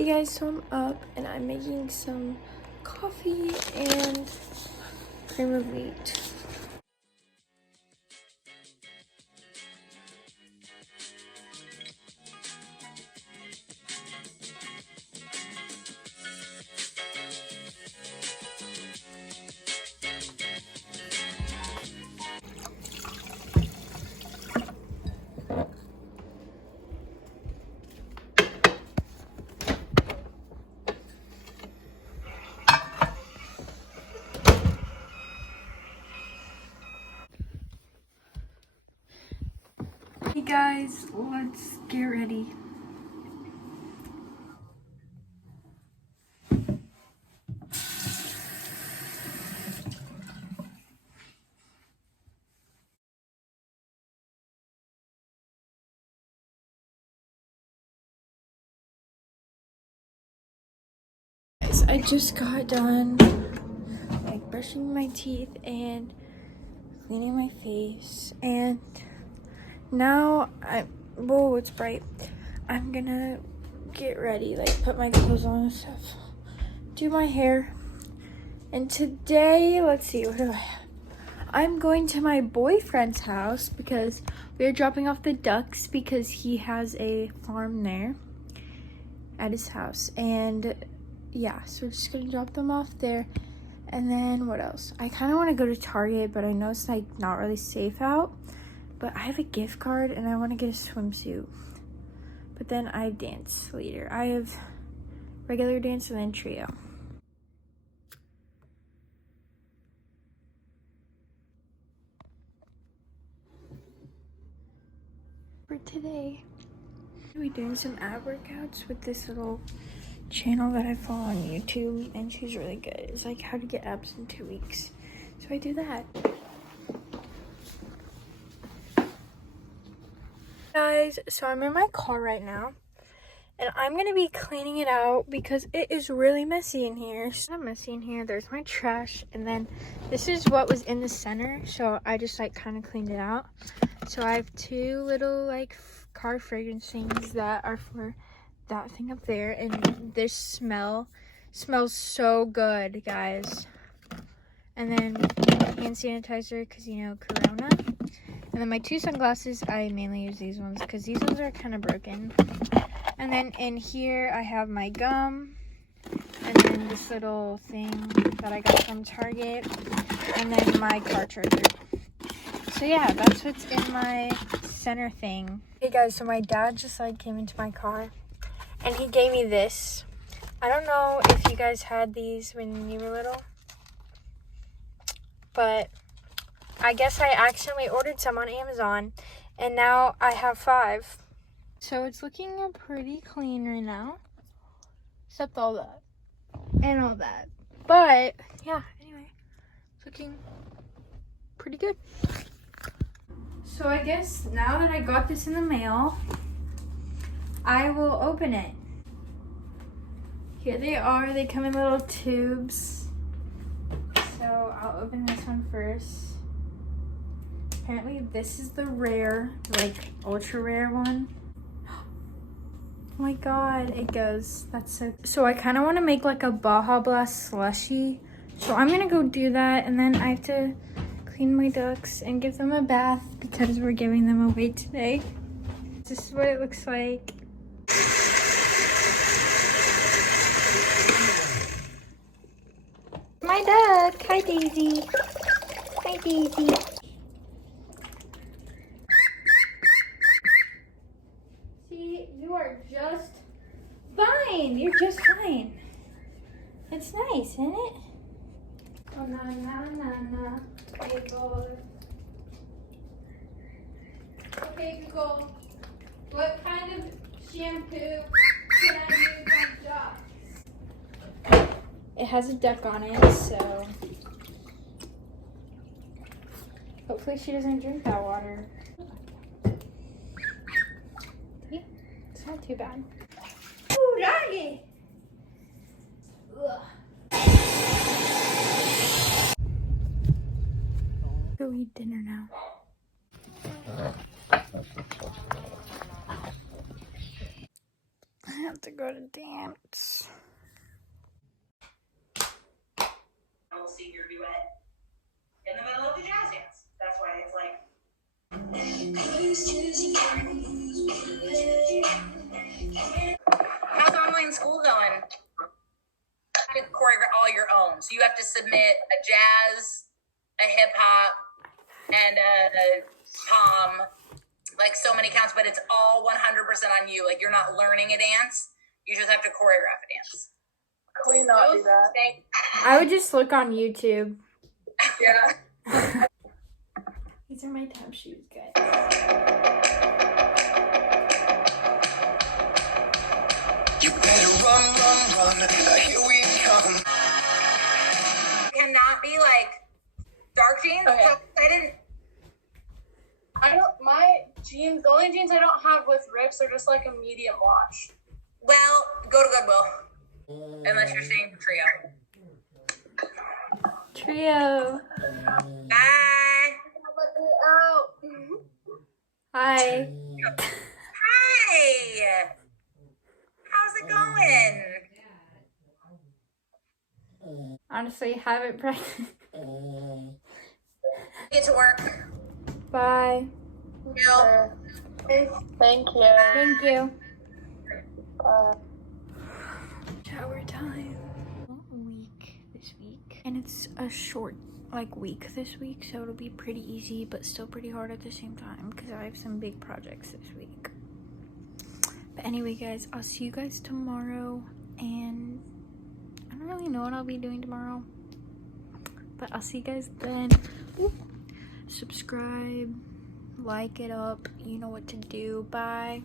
Hey guys, so I'm up and I'm making some coffee and cream of wheat. Hey guys, let's get ready. Guys, I just got done brushing my teeth and cleaning my face, and now whoa, it's bright. I'm gonna get ready, put my clothes on and stuff, do my hair. And today, let's see, what do I have? I'm going to my boyfriend's house because we're dropping off the ducks because he has a farm there at his house. And yeah, so we're just gonna drop them off there. And then what else? I kind of want to go to Target, but I know it's not really safe out. But I have a gift card and I want to get a swimsuit. But then I have dance later. I have regular dance and then trio. For today, we're doing some ab workouts with this little channel that I follow on YouTube, and she's really good. It's like how to get abs in 2 weeks. So I do that. Guys, so I'm in my car right now, and I'm gonna be cleaning it out because it is really messy in here. It's not messy in here. There's my trash, and then this is what was in the center, so I just kind of cleaned it out. So I have two little car fragrance things that are for that thing up there, and this smells so good, guys. And then hand sanitizer because Corona. And then my two sunglasses, I mainly use these ones because these ones are kind of broken. And then in here I have my gum, and then this little thing that I got from Target, and then my car charger. So yeah, that's what's in my center thing. Hey guys, so my dad just came into my car and he gave me this. I don't know if you guys had these when you were little, but I guess I accidentally ordered some on Amazon and now I have 5. So it's looking pretty clean right now, except all that and all that. But yeah, anyway, it's looking pretty good. So I guess now that I got this in the mail, I will open it. Here they are. They come in little tubes. So I'll open this one first. Apparently this is the rare, ultra rare one. Oh my god, it goes. That's so I kind of want to make a Baja Blast slushy. So I'm gonna go do that, and then I have to clean my ducks and give them a bath because we're giving them away today. This is what it looks like. My duck. Hi, Daisy. Hi, Daisy. See, you are just fine. You're just fine. It's nice, isn't it? Oh, na, na, na, na. Okay, Google. What kind of shampoo can I use on ducks? It has a duck on it, so hopefully she doesn't drink that water. See? It's not too bad. Ooh, doggy! Ugh. Go eat dinner now. have to go to dance. We'll see your duet in the middle of the jazz dance. That's why it's like. How's online school going? You have to choreograph all your own. So you have to submit a jazz, a hip hop, and a tom, like so many counts, but it's all 100% on you. Like you're not learning a dance. You just have to choreograph a dance. Can we not do that? I would just look on YouTube. Yeah. These are my tap shoes, guys. You better run, run, run. Here we come. Cannot be like dark jeans. Okay. So My jeans, the only jeans I don't have with rips are just like a medium wash. well, go to Goodwill. Unless you're staying for Trio. Trio. Bye. Let me out. Hi. Hi. How's it going? Honestly, haven't practiced. Get to work. Bye. No. Thank you. Thank you. Uh, Shower time. Week this week. And it's a short week this week, so it'll be pretty easy but still pretty hard at the same time because I have some big projects this week. But anyway, guys, I'll see you guys tomorrow, and I don't really know what I'll be doing tomorrow, but I'll see you guys then. Ooh. Subscribe, like it up, you know what to do. Bye.